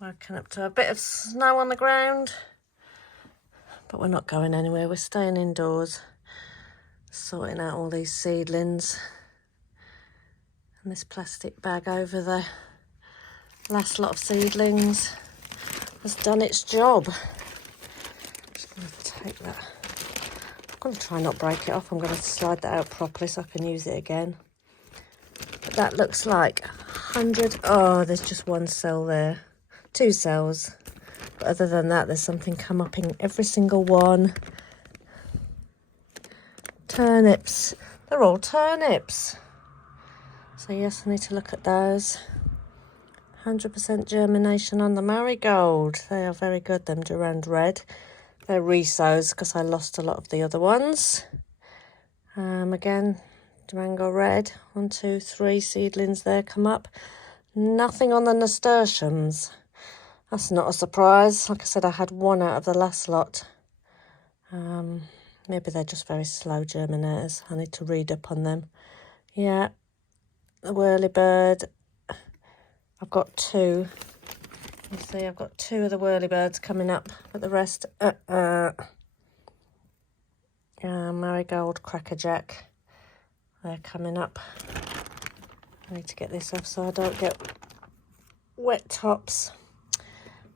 Woken up to a bit of snow on the ground, but we're not going anywhere. We're staying indoors, sorting out all these seedlings. And this plastic bag over the last lot of seedlings has done its job. Just going to take that. I'm going to try not break it off. I'm going to slide that out properly so I can use it again. But that looks like 100. Oh, there's just one cell there. 2 cells. But other than that, there's something come up in every single one. Turnips. They're all turnips. So yes, I need to look at those. 100% germination on the marigold. They are very good, them Durand Red. They're resows because I lost a lot of the other ones. Again, Durango Red. 1, 2, 3 seedlings there come up. Nothing on the nasturtiums. That's not a surprise. Like I said, I had 1 out of the last lot. Maybe they're just very slow germinators. I need to read up on them. Yeah, the whirlybird. I've got 2. You see, I've got 2 of the whirlybirds coming up, but the rest, marigold, crackerjack, they're coming up. I need to get this off so I don't get wet tops.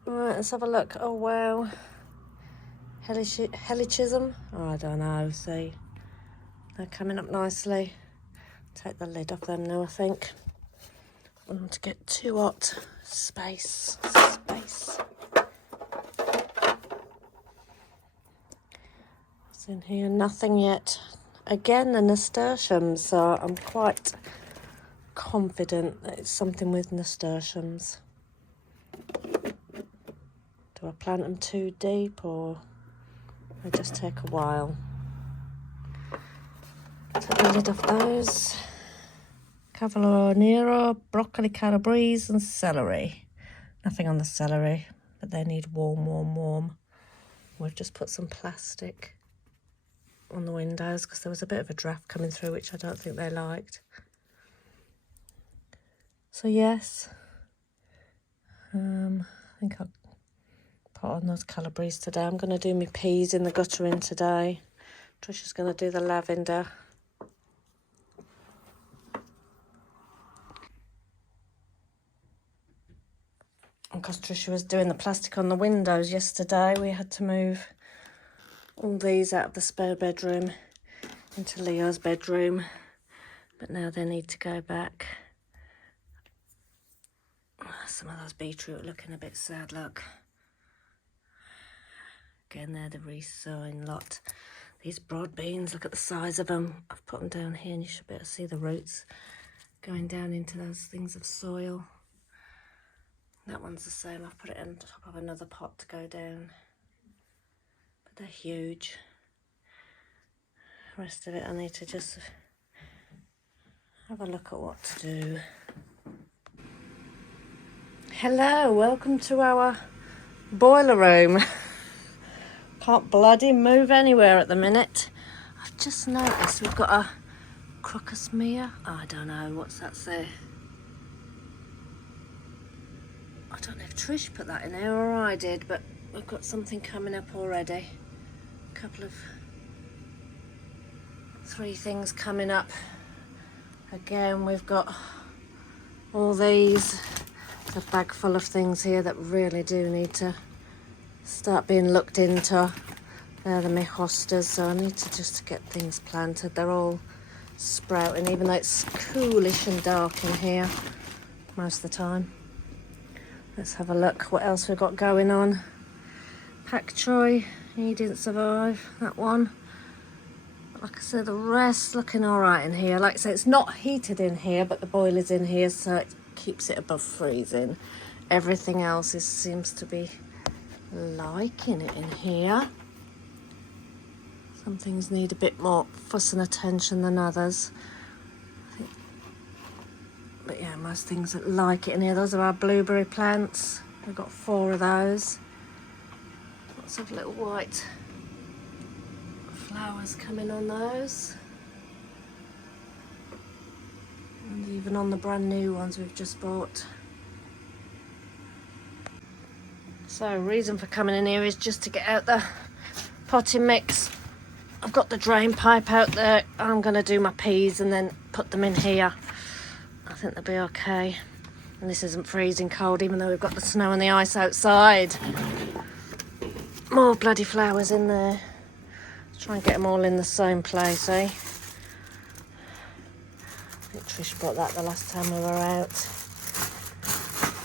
Right, let's have a look. Oh, wow. Helichism? Oh, I don't know, see. They're coming up nicely. Take the lid off them now, I think. I want them to get too hot. Space. What's in here? Nothing yet. Again, the nasturtiums, so I'm quite confident that it's something with nasturtiums. Do I plant them too deep or they just take a while? Take the lid off those. Cavolo Nero, broccoli calabrese and celery. Nothing on the celery, but they need warm. We've just put some plastic on the windows because there was a bit of a draft coming through which I don't think they liked. So yes, I think I'll put on those calabrese today. I'm going to do my peas in the guttering today. Trisha's going to do the lavender. Because Trisha was doing the plastic on the windows yesterday, we had to move all these out of the spare bedroom into Leo's bedroom. But now they need to go back. Some of those beetroot are looking a bit sad, look. Again, they're the resowing lot. These broad beans, look at the size of them. I've put them down here and you should be able to see the roots going down into those things of soil. That one's the same. I've put it on top of another pot to go down. But they're huge. The rest of it I need to just have a look at what to do. Hello, welcome to our boiler room. Can't bloody move anywhere at the minute. I've just noticed we've got a crocosmere. Oh, I don't know, what's that say? I don't know if Trish put that in there or I did, but we've got something coming up already. A couple of 3 things coming up. Again, we've got all these. There's a bag full of things here that really do need to start being looked into. They're the me hostas, so I need to just get things planted. They're all sprouting, even though it's coolish and dark in here most of the time. Let's have a look what else we've got going on. Pak Choi, he didn't survive, that one. But like I said, the rest looking all right in here. Like I said, it's not heated in here, but the boiler's in here, so it keeps it above freezing. Everything else seems to be liking it in here. Some things need a bit more fuss and attention than others. But yeah, most things like it in here. Those are our blueberry plants. We've got 4 of those. Lots of little white flowers coming on those. And even on the brand new ones we've just bought. So reason for coming in here is just to get out the potting mix. I've got the drain pipe out there. I'm going to do my peas and then put them in here. I think they'll be okay. And this isn't freezing cold, even though we've got the snow and the ice outside. More bloody flowers in there. Let's try and get them all in the same place, eh? I think Trish brought that the last time we were out.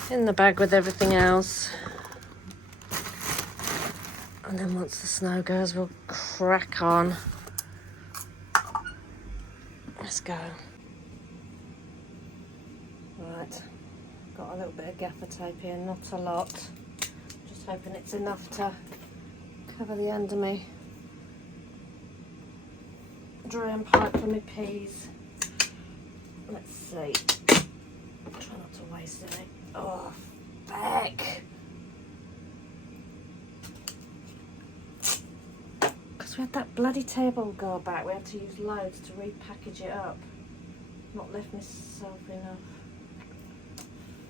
In the bag with everything else. And then once the snow goes, we'll crack on. Let's go. Right, got a little bit of gaffer tape here, not a lot. Just hoping it's enough to cover the end of me drain pipe for my peas. Let's see. Try not to waste any. Oh, back. Because we had that bloody table go back, we had to use loads to repackage it up. Not left myself enough.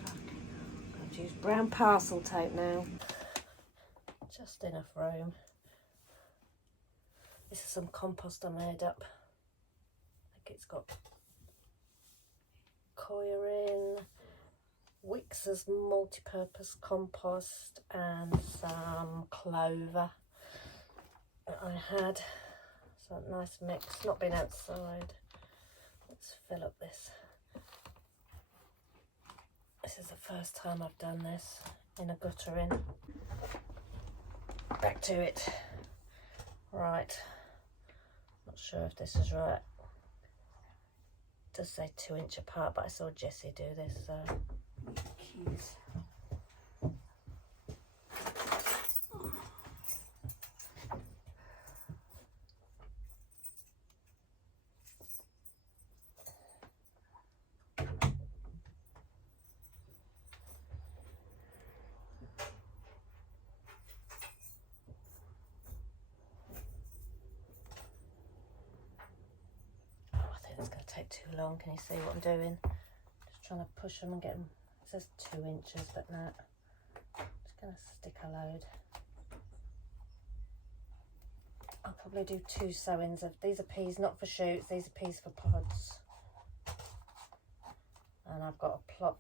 Fucking hell. I'm going to use brown parcel tape now. Just enough room. This is some compost I made up. I think it's got coir in, Wix's multi-purpose compost and some clover that I had. So a nice mix, not been outside. Let's fill up this. This is the first time I've done this in a guttering. Back to it. Right, not sure if this is right. It does say 2 inch apart, but I saw Jessie do this, so cute. It's going to take too long. Can you see what I'm doing? Just trying to push them and get them. It says 2 inches, but no. I'm just going to stick a load. I'll probably do 2 sowings of these. Are peas not for shoots, these are peas for pods. And I've got a plot.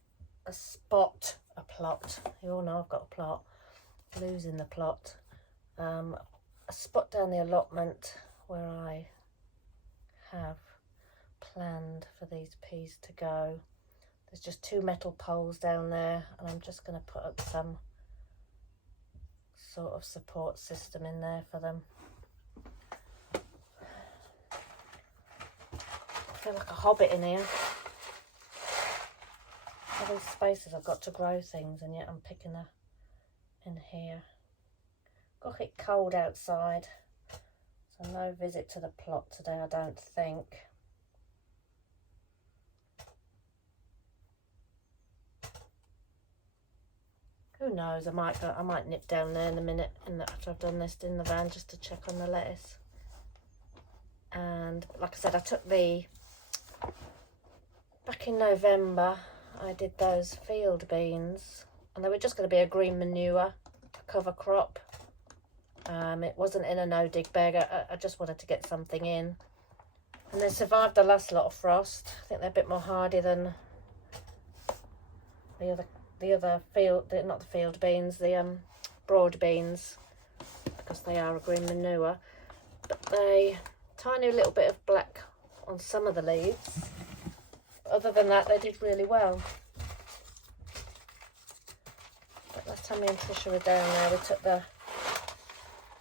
You all know I've got a plot. Losing the plot. A spot down the allotment where I have planned for these peas to go. There's just 2 metal poles down there, and I'm just going to put up some sort of support system in there for them. I feel like a hobbit in here. All these spaces I've got to grow things, and yet I'm picking in here. Got it cold outside, so no visit to the plot today, I don't think. Who knows? I might nip down there in a minute, after I've done this in the van, just to check on the lettuce. And like I said, I took back in November. I did those field beans, and they were just going to be a green manure, a cover crop. It wasn't in a no-dig bag. I just wanted to get something in, and they survived the last lot of frost. I think they're a bit more hardy than the other field, not the field beans, the broad beans, because they are a green manure. But they tiny little bit of black on some of the leaves. Other than that, they did really well. But last time me and Trisha were down there, we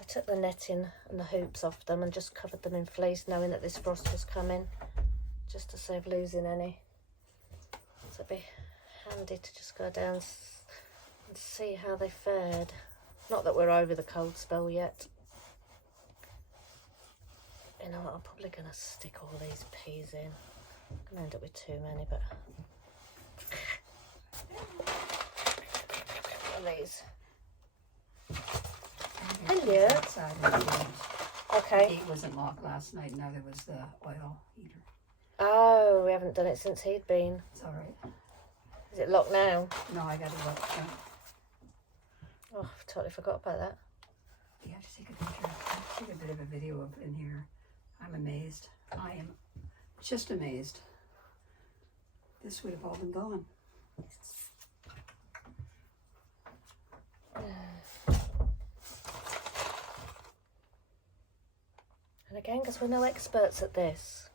took the netting and the hoops off them and just covered them in fleece, knowing that this frost was coming, just to save losing any. So it'd be handy to just go down and see how they fared. Not that we're over the cold spell yet. You know what, I'm probably going to stick all these peas in. I'm going to end up with too many, but... What are these? Hello. Okay. The heat wasn't locked last night. Now there was the oil heater. Oh, we haven't done it since he'd been. It's all right. Is it locked now? No, I got it locked. Oh, I've totally forgot about that. You have to take a picture. Take a bit of a video of in here. I'm amazed. I am just amazed. This would have all been gone. And again, because we're no experts at this,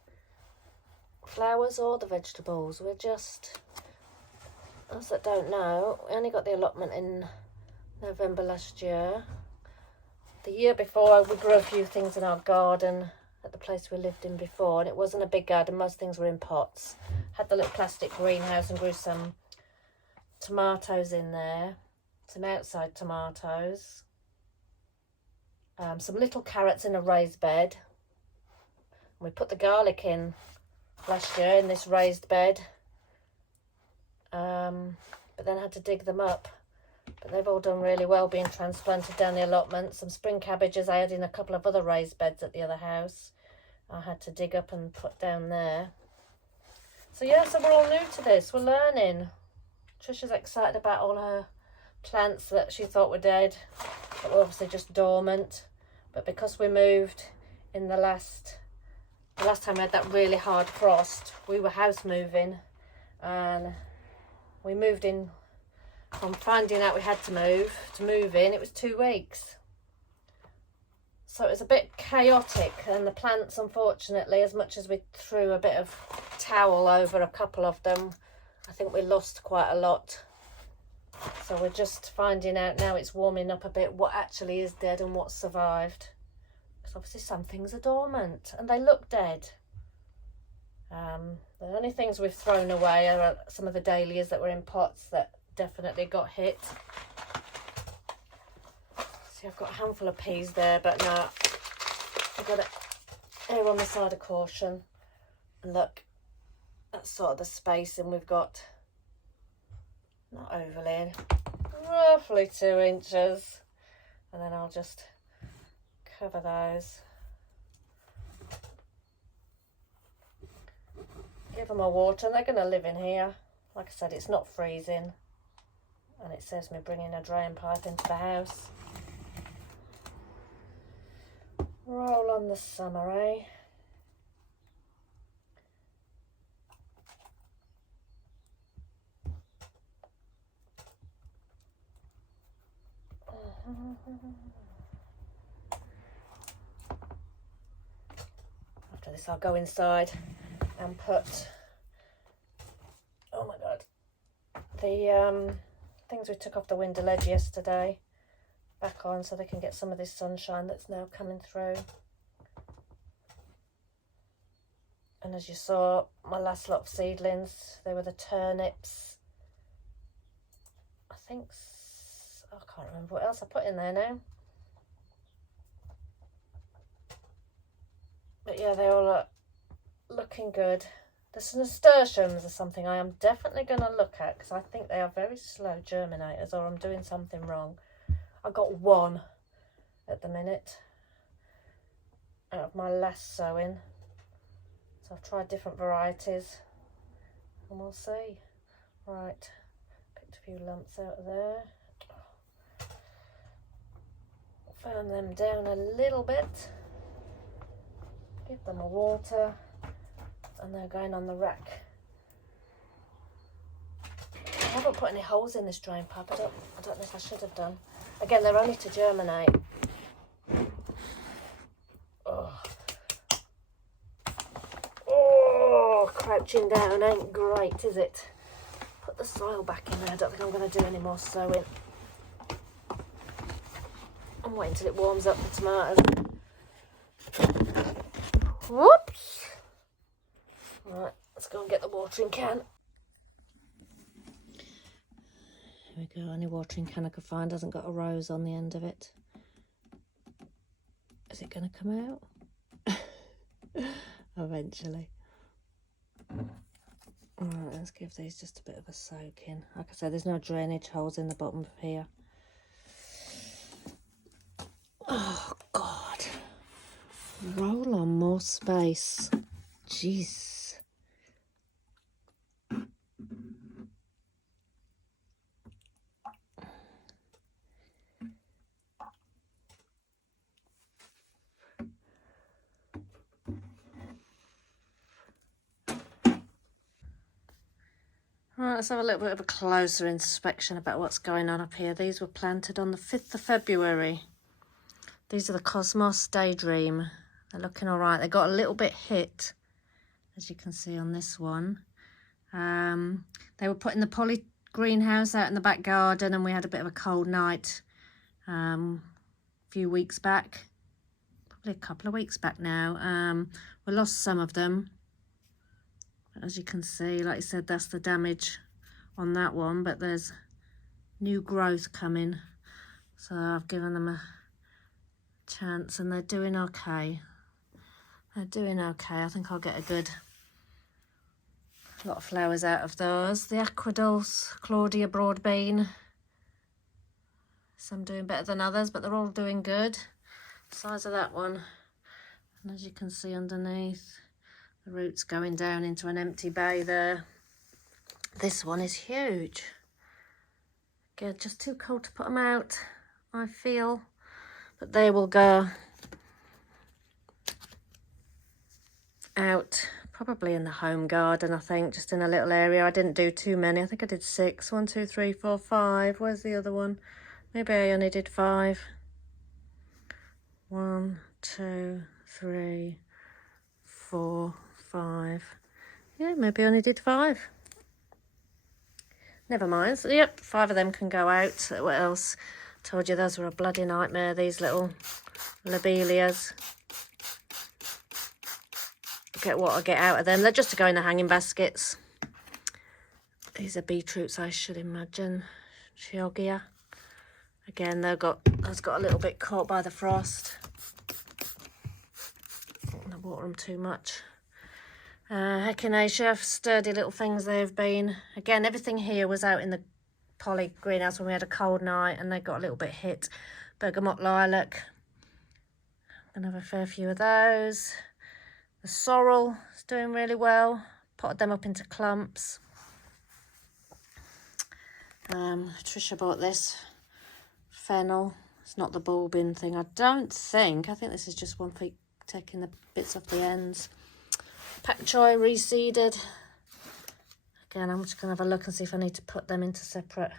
flowers or the vegetables, we're just, us that don't know, we only got the allotment in November last year. The year before, we grew a few things in our garden at the place we lived in before, and it wasn't a big garden, most things were in pots. Had the little plastic greenhouse and grew some tomatoes in there, some outside tomatoes, some little carrots in a raised bed. We put the garlic in last year in this raised bed, but then had to dig them up. But they've all done really well being transplanted down the allotment. Some spring cabbages I had in a couple of other raised beds at the other house. I had to dig up and put down there. So yeah, so we're all new to this. We're learning. Trisha's excited about all her plants that she thought were dead, but were obviously just dormant. But because we moved in the last time we had that really hard frost, we were house moving, and we moved in. From finding out we had to move in, it was 2 weeks. So it was a bit chaotic, and the plants, unfortunately, as much as we threw a bit of towel over a couple of them, I think we lost quite a lot. So we're just finding out now, it's warming up a bit, what actually is dead and what survived. Because obviously some things are dormant and they look dead. The only things we've thrown away are some of the dahlias that were in pots that definitely got hit. See, I've got a handful of peas there, but no, I've got to err on the side of caution. And look, that's sort of the spacing we've got. Not overly, roughly 2 inches. And then I'll just cover those. Give them a water, and they're going to live in here. Like I said, it's not freezing. And it saves me bringing a drain pipe into the house. Roll on the summer, eh? After this, I'll go inside and put, oh my god, the things we took off the window ledge yesterday back on, so they can get some of this sunshine that's now coming through. And as you saw, my last lot of seedlings, they were the turnips. I think, I can't remember what else I put in there now. But yeah, they all are looking good. The nasturtiums are something I am definitely going to look at, because I think they are very slow germinators, or I'm doing something wrong. I got one at the minute out of my last sowing. So I've tried different varieties and we'll see. Right, picked a few lumps out of there. Firm them down a little bit. Give them a water, and they're going on the rack. I haven't put any holes in this drain pipe. I don't know if I should have done. Again, they're only to germinate. Oh, crouching down ain't great, is it? Put the soil back in there. I don't think I'm going to do any more sowing. I'm waiting till it warms up the tomatoes. Whoops! Right, let's go and get the watering can. Here we go, only watering can I could find hasn't got a rose on the end of it. Is it going to come out? Eventually. Alright, let's give these just a bit of a soak in. Like I said, there's no drainage holes in the bottom of here. Oh, God. Roll on more space. Jeez. Right, let's have a little bit of a closer inspection about what's going on up here. These were planted on the 5th of February. These are the Cosmos Daydream. They're looking all right. They got a little bit hit, as you can see on this one. They were put in the poly greenhouse out in the back garden, and we had a bit of a cold night a few weeks back. Probably a couple of weeks back now. We lost some of them. As you can see, like I said, that's the damage on that one, but there's new growth coming. So I've given them a chance and they're doing okay. They're doing okay. I think I'll get a lot of flowers out of those. The Aquadulce, Claudia Broadbean. Some doing better than others, but they're all doing good. The size of that one. And as you can see underneath, the roots going down into an empty bay there. This one is huge. Again, just too cold to put them out, I feel. But they will go out probably in the home garden, I think, just in a little area. I didn't do too many. I think I did 6. 1, 2, 3, 4, 5. Where's the other one? Maybe I only did 5. 1, 2, 3, 4, 5. Yeah, maybe I only did 5. Never mind. So, yep, 5 of them can go out. What else? Told you those were a bloody nightmare, these little lobelias. Get what I get out of them. They're just to go in the hanging baskets. These are beetroots, I should imagine. Chioggia. Again, they've got a little bit caught by the frost. I water them too much. Echinacea, sturdy little things they've been. Again, everything here was out in the poly greenhouse when we had a cold night and they got a little bit hit. Bergamot lilac. Gonna have a fair few of those. The sorrel is doing really well. Potted them up into clumps. Trisha bought this fennel. It's not the bulbing thing, I don't think. I think this is just one for taking the bits off the ends. Pak choy reseeded. Again, I'm just going to have a look and see if I need to put them into separate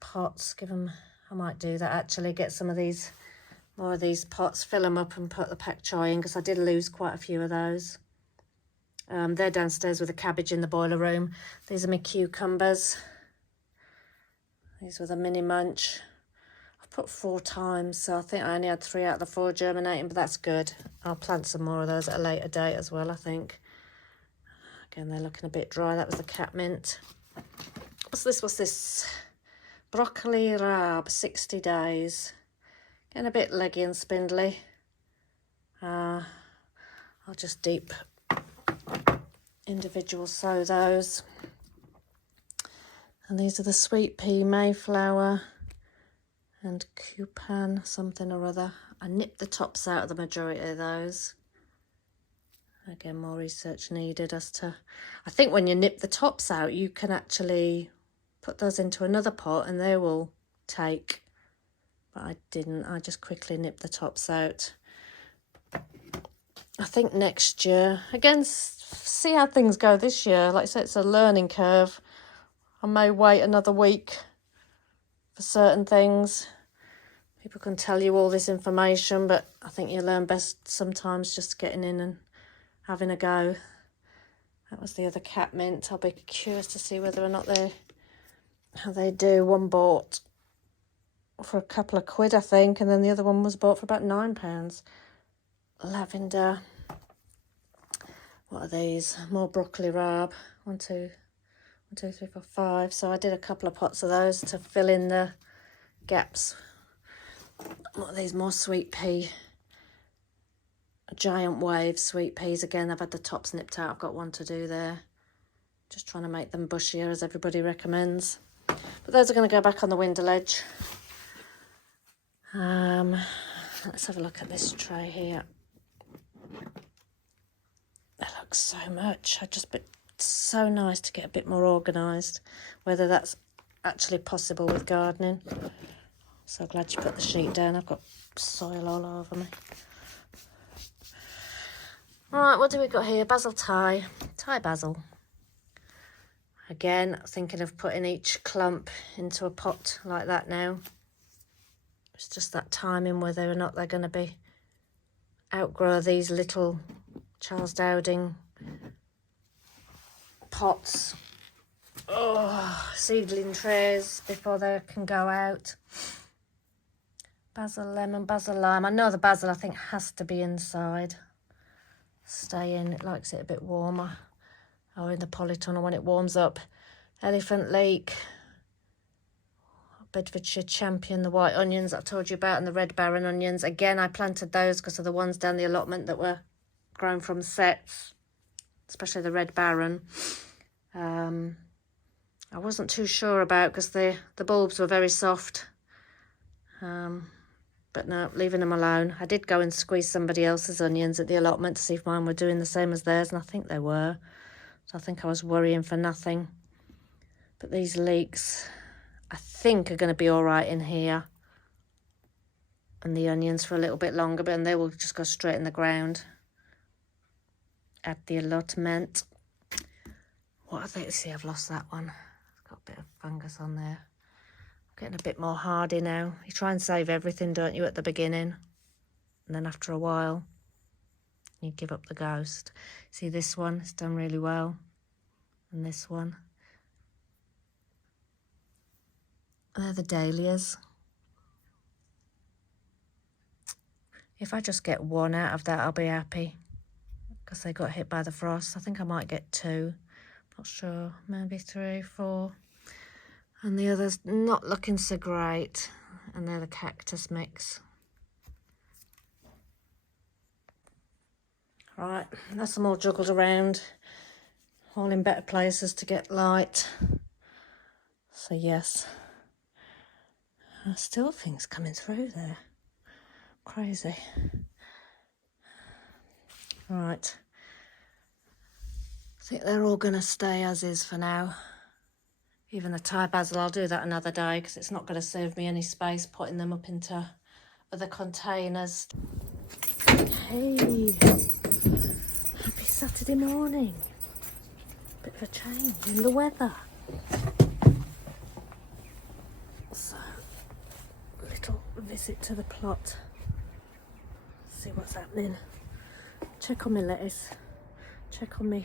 pots. I might do that actually, get some of these, more of these pots, fill them up and put the pak choy in, because I did lose quite a few of those. They're downstairs with the cabbage in the boiler room. These are my cucumbers. These were the mini munch. I've put 4 times, so I think I only had 3 out of the 4 germinating, but that's good. I'll plant some more of those at a later date as well, I think. Again, they're looking a bit dry. That was the catmint. What's this? Broccoli rab, 60 days. Getting a bit leggy and spindly. I'll just deep individual sow those. And these are the sweet pea, Mayflower and Cupan, something or other. I nipped the tops out of the majority of those. Again, more research needed as to... I think when you nip the tops out, you can actually put those into another pot and they will take. But I didn't. I just quickly nipped the tops out. I think next year, again, see how things go this year. Like I said, it's a learning curve. I may wait another week for certain things. People can tell you all this information, but I think you learn best sometimes just getting in and having a go. That was the other catmint. I'll be curious to see whether or not how they do. One bought for a couple of quid, I think, and then the other one was bought for about £9. Lavender. What are these? More broccoli rab. 1, 2, 3, 4, 5. So I did a couple of pots of those to fill in the gaps. What are these? More sweet pea. Giant wave sweet peas. Again, I've had the tops nipped out. I've got one to do there. Just trying to make them bushier, as everybody recommends. But those are going to go back on the window ledge. Let's have a look at this tray here. That looks so much. It's so nice to get a bit more organised. Whether that's actually possible with gardening. So glad you put the sheet down. I've got soil all over me. Right, what do we got here? Basil Thai basil. Again, thinking of putting each clump into a pot like that now. It's just that timing whether or not they're going to be outgrow these little Charles Dowding pots. Oh, seedling trays before they can go out. Basil, lemon, basil, lime. I know the basil I think has to be inside. Stay in, it likes it a bit warmer. Or in the polytunnel when it warms up. Elephant leek. Bedfordshire Champion, the white onions that I told you about, and the red Baron onions. Again, I planted those because of the ones down the allotment that were grown from sets, especially the red Baron. I wasn't too sure about because the bulbs were very soft. But no, leaving them alone. I did go and squeeze somebody else's onions at the allotment to see if mine were doing the same as theirs, and I think they were. So I think I was worrying for nothing. But these leeks, I think, are going to be all right in here. And the onions for a little bit longer, but then they will just go straight in the ground at the allotment. What I think, see, I've lost that one. It's got a bit of fungus on there. Getting a bit more hardy now. You try and save everything, don't you, at the beginning? And then after a while, you give up the ghost. See this one, it's done really well. And this one. They're the dahlias. If I just get one out of that, I'll be happy. Because they got hit by the frost. I think I might get 2. Not sure. Maybe 3, 4. And the others not looking so great. And they're the cactus mix. Right, that's them all juggled around. All in better places to get light. So yes. Still things coming through there. Crazy. Right. I think they're all going to stay as is for now. Even the Thai basil, I'll do that another day because it's not going to save me any space putting them up into other containers. Hey, happy Saturday morning. Bit of a change in the weather. So, little visit to the plot. See what's happening. Check on my lettuce. Check on my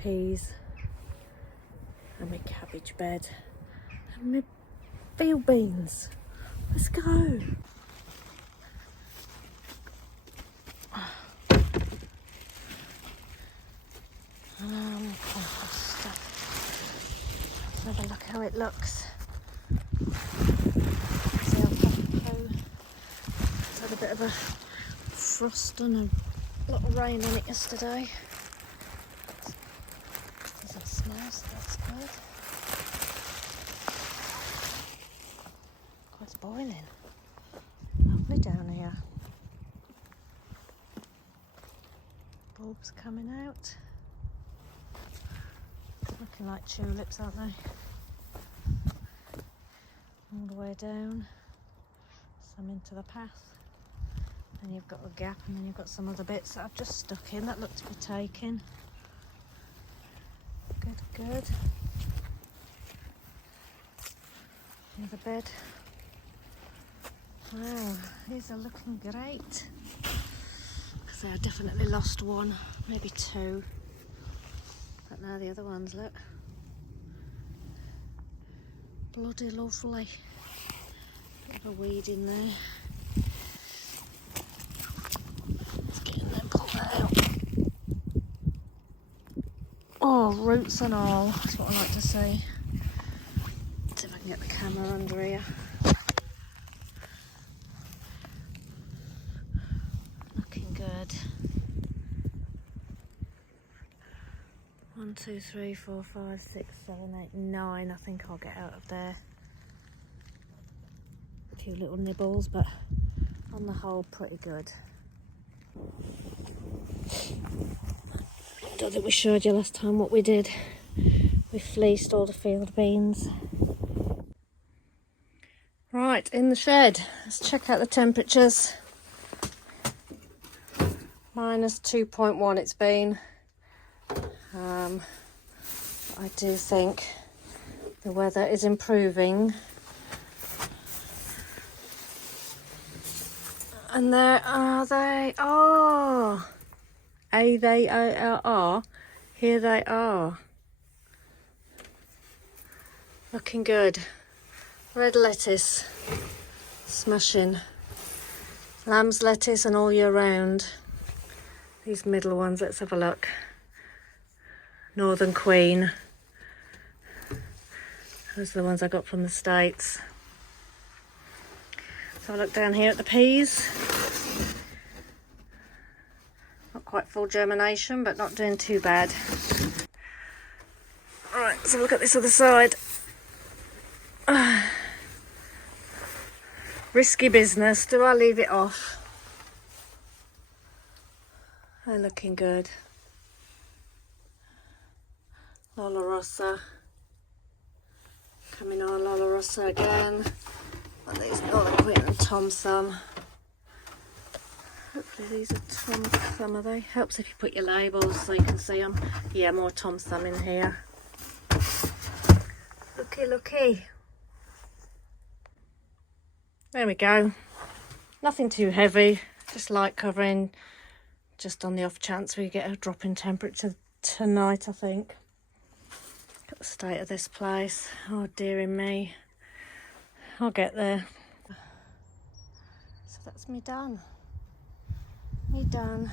peas. And my cabbage bed. And my field beans. Let's go. Compost stuff. Let's have a look how it looks. See, I've had a bit of a frost and a lot of rain on it yesterday. Doesn't smell, so that's good. Oh, it's boiling. Lovely down here. Bulbs coming out. Looking like tulips, aren't they? All the way down. Some into the path. Then you've got a gap, and then you've got some other bits that I've just stuck in that look to be taken. Good, good. Another bed. Wow, these are looking great. Because I definitely lost one, maybe 2. But now the other ones, look. Bloody lovely. Bit of a weed in there. Let's get in there and pull that out. Oh, roots and all. That's what I like to see. Let's see if I can get the camera under here. Looking good. 1, 2, 3, 4, 5, 6, 7, 8, 9. I think I'll get out of there. A few little nibbles, but on the whole, pretty good. I don't think we showed you last time what we did. We fleeced all the field beans. Right, in the shed. Let's check out the temperatures. -2.1 it's been. I do think the weather is improving. And there are they are. They are. Here they are. Looking good. Red lettuce. Smashing. Lamb's lettuce and all year round. These middle ones, let's have a look. Northern Queen. Those are the ones I got from the States. So I look down here at the peas. Not quite full germination, but not doing too bad. Alright, so look at this other side. Risky business. Do I leave it off? They're looking good. Lola Rossa. Coming on, Lola Rossa again. And these Northern Queen and Tom Thumb. Hopefully these are Tom Thumb, are they? Helps if you put your labels so you can see them. Yeah, more Tom Thumb in here. Looky, looky. There we go. Nothing too heavy, just light covering, just on the off chance we get a drop in temperature tonight, I think. Look at the state of this place. Oh dearie me. I'll get there. So that's me done. Me done.